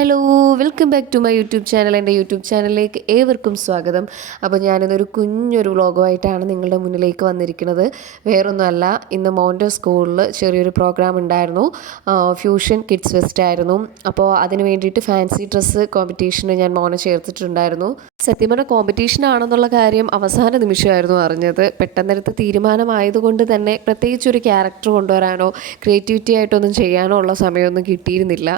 Hello, welcome back to my YouTube channel. എൻ്റെ YouTube ചാനലിലേക്ക് ഏവർക്കും സ്വാഗതം. അപ്പോൾ ഞാനിന്നൊരു കുഞ്ഞൊരു വ്ളോഗുമായിട്ടാണ് നിങ്ങളുടെ മുന്നിലേക്ക് വന്നിരിക്കുന്നത്. വേറൊന്നുമല്ല, ഇന്ന് മോൻ്റെ സ്കൂളിൽ ചെറിയൊരു പ്രോഗ്രാം ഉണ്ടായിരുന്നു. ഫ്യൂഷൻ കിഡ്സ് ഫെസ്റ്റ് ആയിരുന്നു. അപ്പോൾ അതിന് വേണ്ടിയിട്ട് ഫാൻസി ഡ്രസ്സ് കോമ്പറ്റീഷന് ഞാൻ മോനെ ചേർത്തിട്ടുണ്ടായിരുന്നു. സത്യം പറഞ്ഞാൽ കോമ്പറ്റീഷൻ ആണെന്നുള്ള കാര്യം അവസാന നിമിഷമായിരുന്നു അറിഞ്ഞത്. പെട്ടെന്നെടുത്ത തീരുമാനമായതുകൊണ്ട് തന്നെ പ്രത്യേകിച്ച് ഒരു ക്യാരക്ടർ കൊണ്ടുവരാനോ ക്രിയേറ്റിവിറ്റി ആയിട്ടൊന്നും ചെയ്യാനോ ഉള്ള സമയമൊന്നും കിട്ടിയിരുന്നില്ല.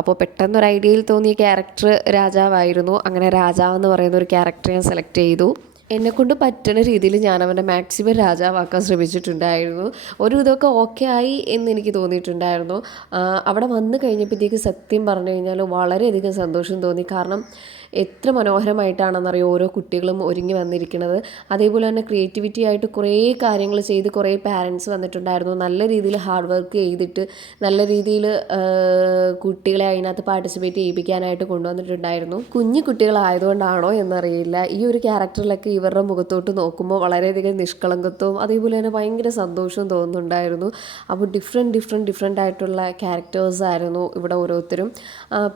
അപ്പോൾ പെട്ടെന്നൊരു ഐഡിയയിൽ തോന്നിയ ക്യാരക്ടർ രാജാവായിരുന്നു. അങ്ങനെ രാജാവെന്ന് പറയുന്ന ഒരു ക്യാരക്ടർ ഞാൻ സെലക്ട് ചെയ്തു. എന്നെക്കൊണ്ട് പറ്റുന്ന രീതിയിൽ ഞാൻ അവൻ്റെ മാക്സിമം രാജാവാക്കാൻ ശ്രമിച്ചിട്ടുണ്ടായിരുന്നു. ഒരു ഇതൊക്കെ ഓക്കെ ആയി എന്ന് എനിക്ക് തോന്നിയിട്ടുണ്ടായിരുന്നു. അവിടെ വന്നു കഴിഞ്ഞപ്പോഴത്തേക്ക് സത്യം പറഞ്ഞു കഴിഞ്ഞാൽ വളരെയധികം സന്തോഷം തോന്നി. കാരണം എത്ര മനോഹരമായിട്ടാണെന്നറിയോ ഓരോ കുട്ടികളും ഒരുങ്ങി വന്നിരിക്കുന്നത്. അതേപോലെ തന്നെ ക്രിയേറ്റിവിറ്റി ആയിട്ട് കുറേ കാര്യങ്ങൾ ചെയ്ത് കുറേ പാരൻസ് വന്നിട്ടുണ്ടായിരുന്നു. നല്ല രീതിയിൽ ഹാർഡ് വർക്ക് ചെയ്തിട്ട് നല്ല രീതിയിൽ കുട്ടികളെ അതിനകത്ത് പാർട്ടിസിപ്പേറ്റ് ചെയ്യിപ്പിക്കാനായിട്ട് കൊണ്ടുവന്നിട്ടുണ്ടായിരുന്നു. കുഞ്ഞു കുട്ടികളായതുകൊണ്ടാണോ എന്നറിയില്ല, ഈ ഒരു ക്യാരക്ടറിലൊക്കെ ഇവരുടെ മുഖത്തോട്ട് നോക്കുമ്പോൾ വളരെയധികം നിഷ്കളങ്കത്വവും അതേപോലെ തന്നെ ഭയങ്കര സന്തോഷവും തോന്നുന്നുണ്ടായിരുന്നു. അപ്പോൾ ഡിഫറെൻ്റ് ആയിട്ടുള്ള ക്യാരക്ടേഴ്സായിരുന്നു ഇവിടെ ഓരോരുത്തരും.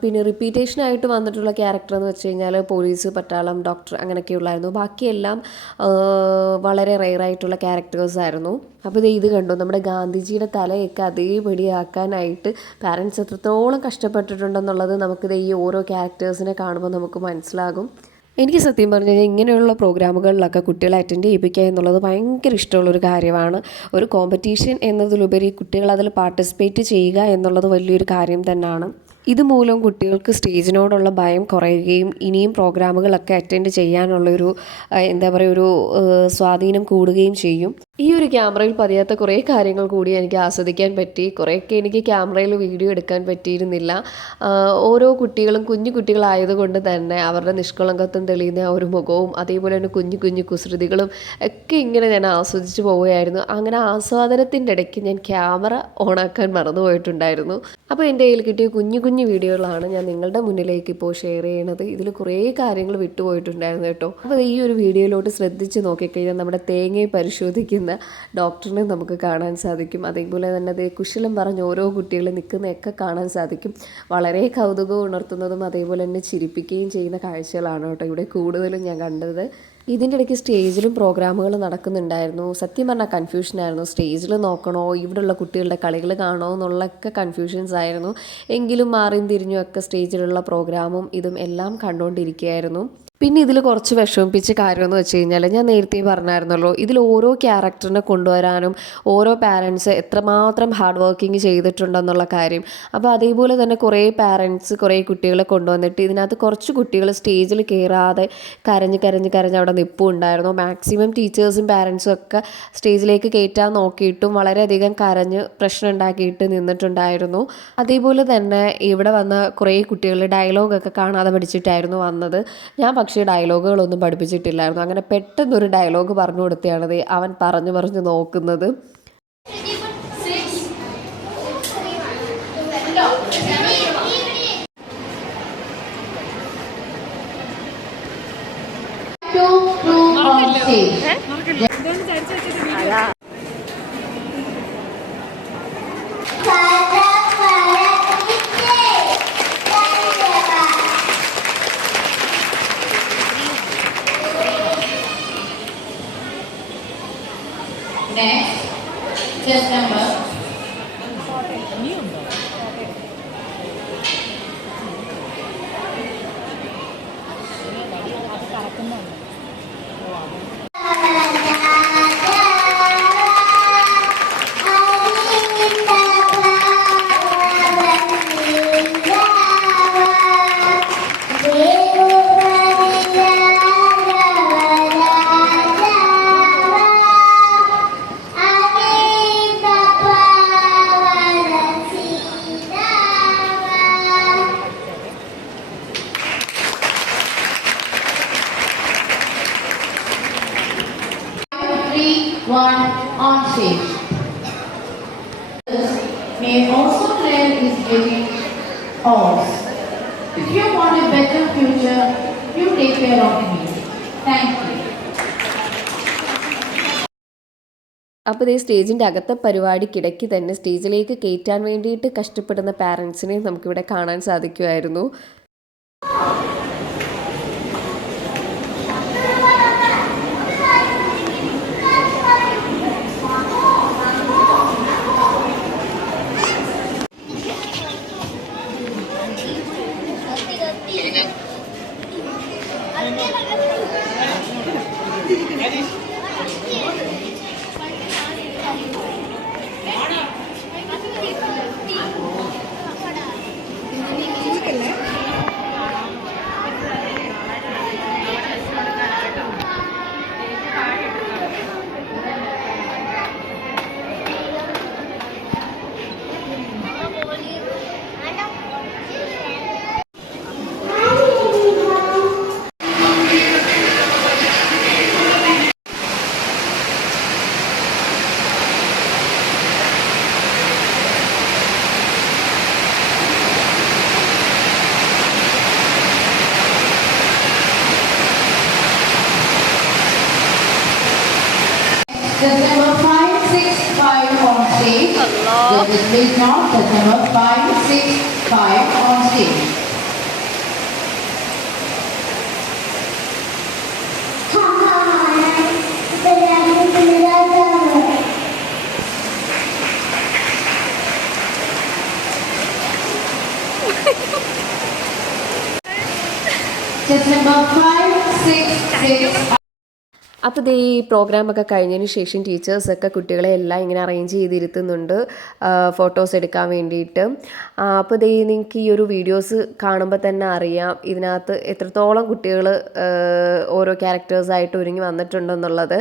പിന്നെ റിപ്പീറ്റേഷനായിട്ട് വന്നിട്ടുള്ള ക്യാരക്ടർ എന്ന് വെച്ച് കഴിഞ്ഞാൽ പോലീസ്, പട്ടാളം, ഡോക്ടർ അങ്ങനെയൊക്കെയുള്ളായിരുന്നു. ബാക്കിയെല്ലാം വളരെ റെയറായിട്ടുള്ള ക്യാരക്ടേഴ്സായിരുന്നു. അപ്പോൾ ഇത് കണ്ടു, നമ്മുടെ ഗാന്ധിജിയുടെ തലയൊക്കെ അതേപടിയാക്കാനായിട്ട് പാരൻസ് എത്രത്തോളം കഷ്ടപ്പെട്ടിട്ടുണ്ടെന്നുള്ളത് നമുക്കിത് ഈ ഓരോ ക്യാരക്ടേഴ്സിനെ കാണുമ്പോൾ നമുക്ക് മനസ്സിലാകും. എനിക്ക് സത്യം പറഞ്ഞു കഴിഞ്ഞാൽ ഇങ്ങനെയുള്ള പ്രോഗ്രാമുകളിലൊക്കെ കുട്ടികളെ അറ്റൻഡ് ചെയ്യിപ്പിക്കുക എന്നുള്ളത് ഭയങ്കര ഇഷ്ടമുള്ളൊരു കാര്യമാണ്. ഒരു കോമ്പറ്റീഷൻ എന്നതിലുപരി കുട്ടികൾ അതിൽ പാർട്ടിസിപ്പേറ്റ് ചെയ്യുക എന്നുള്ളത് വലിയൊരു കാര്യം തന്നെയാണ്. ഇതുമൂലം കുട്ടികൾക്ക് സ്റ്റേജിനോടുള്ള ഭയം കുറയുകയും ഇനിയും പ്രോഗ്രാമുകളൊക്കെ അറ്റൻഡ് ചെയ്യാനുള്ളൊരു എന്താ പറയുക ഒരു സ്വാധീനം കൂടുകയും ചെയ്യും. ഈ ഒരു ക്യാമറയിൽ പതിയാത്ത കുറേ കാര്യങ്ങൾ കൂടി എനിക്ക് ആസ്വദിക്കാൻ പറ്റി. കുറേയൊക്കെ എനിക്ക് ക്യാമറയിൽ വീഡിയോ എടുക്കാൻ പറ്റിയിരുന്നില്ല. ഓരോ കുട്ടികളും കുഞ്ഞു കുട്ടികളായതുകൊണ്ട് തന്നെ അവരുടെ നിഷ്കളങ്കത്വം തെളിയുന്ന ആ ഒരു മുഖവും അതേപോലെ തന്നെ കുഞ്ഞു കുസൃതികളും ഒക്കെ ഇങ്ങനെ ഞാൻ ആസ്വദിച്ച് പോവുകയായിരുന്നു. അങ്ങനെ ആസ്വാദനത്തിൻ്റെ ഇടയ്ക്ക് ഞാൻ ക്യാമറ ഓണാക്കാൻ മറന്നുപോയിട്ടുണ്ടായിരുന്നു. അപ്പോൾ എൻ്റെ കയ്യിൽ കിട്ടിയ കുഞ്ഞു വീഡിയോകളാണ് ഞാൻ നിങ്ങളുടെ മുന്നിലേക്ക് ഇപ്പോൾ ഷെയർ ചെയ്യണത്. ഇതിൽ കുറേ കാര്യങ്ങൾ വിട്ടുപോയിട്ടുണ്ടായിരുന്നു കേട്ടോ. അപ്പോൾ ഈ ഒരു വീഡിയോയിലോട്ട് ശ്രദ്ധിച്ച് നോക്കിക്കഴിഞ്ഞാൽ നമ്മുടെ തേങ്ങയെ പരിശോധിക്കുന്ന ഡോക്ടറിനെ നമുക്ക് കാണാൻ സാധിക്കും. അതേപോലെ തന്നെ അത് കുശലം പറഞ്ഞ് ഓരോ കുട്ടികൾ നിൽക്കുന്നതൊക്കെ കാണാൻ സാധിക്കും. വളരെ കൗതുകം ഉണർത്തുന്നതും അതേപോലെ തന്നെ ചിരിപ്പിക്കുകയും ചെയ്യുന്ന കാഴ്ചകളാണ് കേട്ടോ ഇവിടെ കൂടുതലും ഞാൻ കണ്ടത്. ഇതിൻ്റെ ഇടയ്ക്ക് സ്റ്റേജിലും പ്രോഗ്രാമുകൾ നടക്കുന്നുണ്ടായിരുന്നു. സത്യം പറഞ്ഞാൽ കൺഫ്യൂഷനായിരുന്നു. സ്റ്റേജിൽ നോക്കണോ ഇവിടെയുള്ള കുട്ടികളുടെ കളികൾ കാണണോ എന്നുള്ളൊക്കെ കൺഫ്യൂഷൻസ് ആയിരുന്നു. എങ്കിലും മാറിയും തിരിഞ്ഞും ഒക്കെ സ്റ്റേജിലുള്ള പ്രോഗ്രാമും ഇതും എല്ലാം കണ്ടുകൊണ്ടിരിക്കുകയായിരുന്നു. പിന്നെ ഇതിൽ കുറച്ച് വിഷമിപ്പിച്ച കാര്യമെന്ന് വെച്ച് കഴിഞ്ഞാൽ ഞാൻ നേരത്തെ പറഞ്ഞായിരുന്നല്ലോ, ഇതിൽ ഓരോ ക്യാരക്ടറിനെ കൊണ്ടുവരാനും ഓരോ പാരൻസ് എത്രമാത്രം ഹാർഡ് വർക്കിംഗ് ചെയ്തിട്ടുണ്ടെന്നുള്ള കാര്യം. അപ്പോൾ അതേപോലെ തന്നെ കുറേ പാരൻസ് കുറേ കുട്ടികളെ കൊണ്ടുവന്നിട്ട് ഇതിനകത്ത് കുറച്ച് കുട്ടികൾ സ്റ്റേജിൽ കയറാതെ കരഞ്ഞ് അവിടെ നിൽപ്പുണ്ടായിരുന്നു. മാക്സിമം ടീച്ചേഴ്സും പാരൻസും ഒക്കെ സ്റ്റേജിലേക്ക് കയറ്റാൻ നോക്കിയിട്ടും വളരെയധികം കരഞ്ഞ് പ്രശ്നം ഉണ്ടാക്കിയിട്ട് നിന്നിട്ടുണ്ടായിരുന്നു. അതേപോലെ തന്നെ ഇവിടെ വന്ന കുറേ കുട്ടികൾ ഡയലോഗൊക്കെ കാണാതെ പഠിച്ചിട്ടായിരുന്നു വന്നത്. ഞാൻ പക്ഷേ ഡയലോഗുകളൊന്നും പഠിപ്പിച്ചിട്ടില്ലായിരുന്നു. അങ്ങനെ പെട്ടെന്നൊരു ഡയലോഗ് പറഞ്ഞു കൊടുത്തതാണത് അവൻ പറഞ്ഞു നോക്കുന്നത്. Next, just number. One on stage. May also Claire is giving ours. If you want a better future, you take care of me. Thank you. അപ്പോൾ ഈ സ്റ്റേജിൻ്റെ അകത്തെ പരിപാടിക്കിടയ്ക്ക് തന്നെ സ്റ്റേജിലേക്ക് കയറ്റാൻ വേണ്ടിയിട്ട് കഷ്ടപ്പെടുന്ന പാരൻസിനെ നമുക്കിവിടെ കാണാൻ സാധിക്കുമായിരുന്നു. Just number 565 on stage. Just please now, just number 565 on stage. Just number 566. അപ്പോൾ ഈ പ്രോഗ്രാമൊക്കെ കഴിഞ്ഞതിന് ശേഷം ടീച്ചേഴ്സൊക്കെ കുട്ടികളെ എല്ലാം ഇങ്ങനെ അറേഞ്ച് ചെയ്തിരുത്തുന്നുണ്ട് ഫോട്ടോസ് എടുക്കാൻ വേണ്ടിയിട്ട്. അപ്പോൾ നിങ്ങൾക്ക് ഈ ഒരു വീഡിയോസ് കാണുമ്പോൾ തന്നെ അറിയാം ഇതിനകത്ത് എത്രത്തോളം കുട്ടികൾ ഓരോ ക്യാരക്ടേഴ്സായിട്ട് ഒരുങ്ങി വന്നിട്ടുണ്ടെന്നുള്ളത്.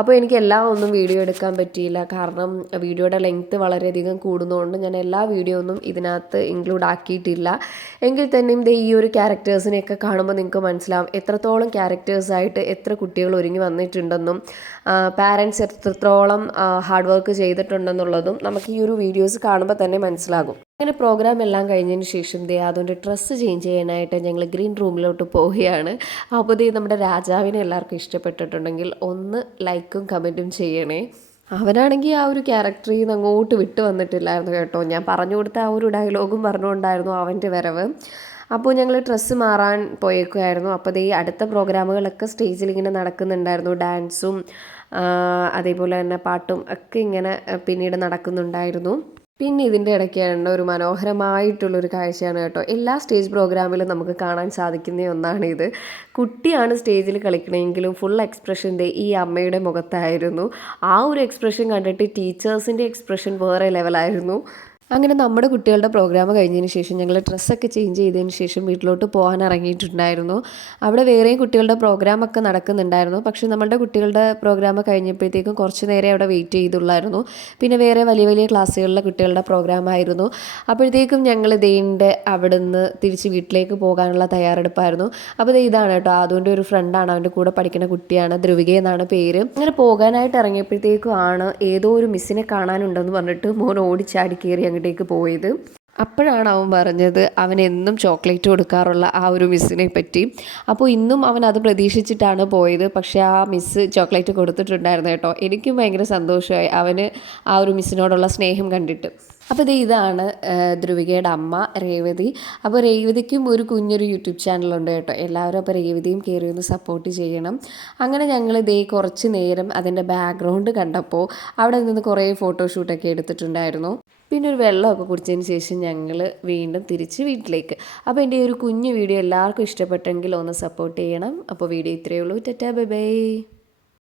അപ്പോൾ എനിക്ക് എല്ലാം ഒന്നും വീഡിയോ എടുക്കാൻ പറ്റിയില്ല, കാരണം വീഡിയോയുടെ ലെങ്ത്ത് വളരെയധികം കൂടുന്നതുകൊണ്ട് ഞാൻ എല്ലാ വീഡിയോ ഒന്നും ഇതിനകത്ത് ഇൻക്ലൂഡ് ആക്കിയിട്ടില്ല. എങ്കിൽ തന്നെയും ഈ ഒരു ക്യാരക്ടേഴ്സിനെയൊക്കെ കാണുമ്പോൾ നിങ്ങൾക്ക് മനസ്സിലാവും എത്രത്തോളം ക്യാരക്ടേഴ്സായിട്ട് എത്ര കുട്ടികൾ ഒരുങ്ങി വന്നിട്ടുണ്ടെന്നും പാരൻസ് എത്രത്തോളം ഹാർഡ് വർക്ക് ചെയ്തിട്ടുണ്ടെന്നുള്ളതും നമുക്ക് ഈ ഒരു വീഡിയോസ് കാണുമ്പോൾ തന്നെ മനസ്സിലാകും. അങ്ങനെ പ്രോഗ്രാം എല്ലാം കഴിഞ്ഞതിന് ശേഷം അതുകൊണ്ട് ഡ്രസ്സ് ചേഞ്ച് ചെയ്യാനായിട്ട് ഞങ്ങൾ ഗ്രീൻ റൂമിലോട്ട് പോവുകയാണ്. അപ്പോൾ നമ്മുടെ രാജാവിനെ എല്ലാവർക്കും ഇഷ്ടപ്പെട്ടിട്ടുണ്ടെങ്കിൽ ഒന്ന് ലൈക്കും കമൻറ്റും ചെയ്യണേ. അവനാണെങ്കിൽ ആ ഒരു ക്യാരക്ടറിൽ നിന്ന് അങ്ങോട്ട് വിട്ട് വന്നിട്ടില്ലായിരുന്നു കേട്ടോ. ഞാൻ പറഞ്ഞു കൊടുത്ത ആ ഒരു ഡയലോഗും പറഞ്ഞുകൊണ്ടായിരുന്നു അവൻ്റെ വരവ്. അപ്പോൾ ഞങ്ങൾ ഡ്രസ്സ് മാറാൻ പോയേക്കുമായിരുന്നു. അപ്പോൾ അടുത്ത പ്രോഗ്രാമുകളൊക്കെ സ്റ്റേജിൽ ഇങ്ങനെ നടക്കുന്നുണ്ടായിരുന്നു. ഡാൻസും അതേപോലെ തന്നെ പാട്ടും ഒക്കെ ഇങ്ങനെ പിന്നീട് നടക്കുന്നുണ്ടായിരുന്നു. പിന്നെ ഇതിൻ്റെ ഇടയ്ക്കാണ് ഒരു മനോഹരമായിട്ടുള്ളൊരു കാഴ്ചയാണ് കേട്ടോ. എല്ലാ സ്റ്റേജ് പ്രോഗ്രാമിലും നമുക്ക് കാണാൻ സാധിക്കുന്ന ഒന്നാണിത്. കുട്ടിയാണ് സ്റ്റേജിൽ കളിക്കണമെങ്കിലും ഫുൾ എക്സ്പ്രഷൻ ഈ അമ്മയുടെ മുഖത്തായിരുന്നു. ആ ഒരു എക്സ്പ്രഷൻ കണ്ടിട്ട് ടീച്ചേഴ്സിൻ്റെ എക്സ്പ്രഷൻ വേറെ ലെവലായിരുന്നു. അങ്ങനെ നമ്മുടെ കുട്ടികളുടെ പ്രോഗ്രാം കഴിഞ്ഞതിന് ശേഷം ഞങ്ങൾ ഡ്രസ്സൊക്കെ ചേഞ്ച് ചെയ്തതിന് ശേഷം വീട്ടിലോട്ട് പോകാൻ ഇറങ്ങിയിട്ടുണ്ടായിരുന്നു. അവിടെ വേറെയും കുട്ടികളുടെ പ്രോഗ്രാമൊക്കെ നടക്കുന്നുണ്ടായിരുന്നു. പക്ഷേ നമ്മളുടെ കുട്ടികളുടെ പ്രോഗ്രാം കഴിഞ്ഞപ്പോഴത്തേക്കും കുറച്ച് നേരം അവിടെ വെയിറ്റ് ചെയ്തുള്ളായിരുന്നു. പിന്നെ വേറെ വലിയ വലിയ ക്ലാസ്സുകളിലെ കുട്ടികളുടെ പ്രോഗ്രാമായിരുന്നു. അപ്പോഴത്തേക്കും ഞങ്ങൾ അവിടുന്ന് തിരിച്ച് വീട്ടിലേക്ക് പോകാനുള്ള തയ്യാറെടുപ്പായിരുന്നു. അപ്പോൾ ഇതാണ് കേട്ടോ അതുകൊണ്ട് ഒരു ഫ്രണ്ടാണ്, അവൻ്റെ കൂടെ പഠിക്കുന്ന കുട്ടിയാണ്, ധ്രുവിക എന്നാണ് പേര്. അങ്ങനെ പോകാനായിട്ട് ഇറങ്ങിയപ്പോഴത്തേക്കും ആണ് ഏതോ ഒരു മിസ്സിനെ കാണാനുണ്ടെന്ന് പറഞ്ഞിട്ട് മോൻ ഓടിച്ചാടി കയറി അങ്ങോട്ടേക്ക് പോയത്. അപ്പോഴാണ് അവൻ പറഞ്ഞത് അവൻ എന്നും ചോക്ലേറ്റ് കൊടുക്കാറുള്ള ആ ഒരു മിസ്സിനെ പറ്റി. അപ്പോൾ ഇന്നും അവൻ അത് പ്രതീക്ഷിച്ചിട്ടാണ് പോയത്. പക്ഷേ ആ മിസ്സ് ചോക്ലേറ്റ് കൊടുത്തിട്ടുണ്ടായിരുന്നു കേട്ടോ. എനിക്കും ഭയങ്കര സന്തോഷമായി അവന് ആ ഒരു മിസ്സിനോടുള്ള സ്നേഹം കണ്ടിട്ട്. അപ്പോൾ ഇതാണ് ധ്രുവികയുടെ അമ്മ രേവതി. അപ്പോൾ രേവതിക്കും ഒരു കുഞ്ഞൊരു യൂട്യൂബ് ചാനലുണ്ട് കേട്ടോ. എല്ലാവരും അപ്പോൾ രേവതിയും കയറി ഒന്ന് സപ്പോർട്ട് ചെയ്യണം. അങ്ങനെ ഞങ്ങൾ കുറച്ച് നേരം അതിൻ്റെ ബാക്ക്ഗ്രൗണ്ട് കണ്ടപ്പോൾ അവിടെ നിന്ന് കുറേ ഫോട്ടോഷൂട്ടൊക്കെ എടുത്തിട്ടുണ്ടായിരുന്നു. പിന്നെ ഒരു വെള്ളമൊക്കെ കുടിച്ചതിന് ശേഷം ഞങ്ങൾ വീണ്ടും തിരിച്ച് വീട്ടിലേക്ക്. അപ്പോൾ എൻ്റെ ഒരു കുഞ്ഞു വീഡിയോ എല്ലാവർക്കും ഇഷ്ടപ്പെട്ടെങ്കിൽ ഒന്ന് സപ്പോർട്ട് ചെയ്യണം. അപ്പോൾ വീഡിയോ ഇത്രയേ ഉള്ളൂ. Tata bye bye.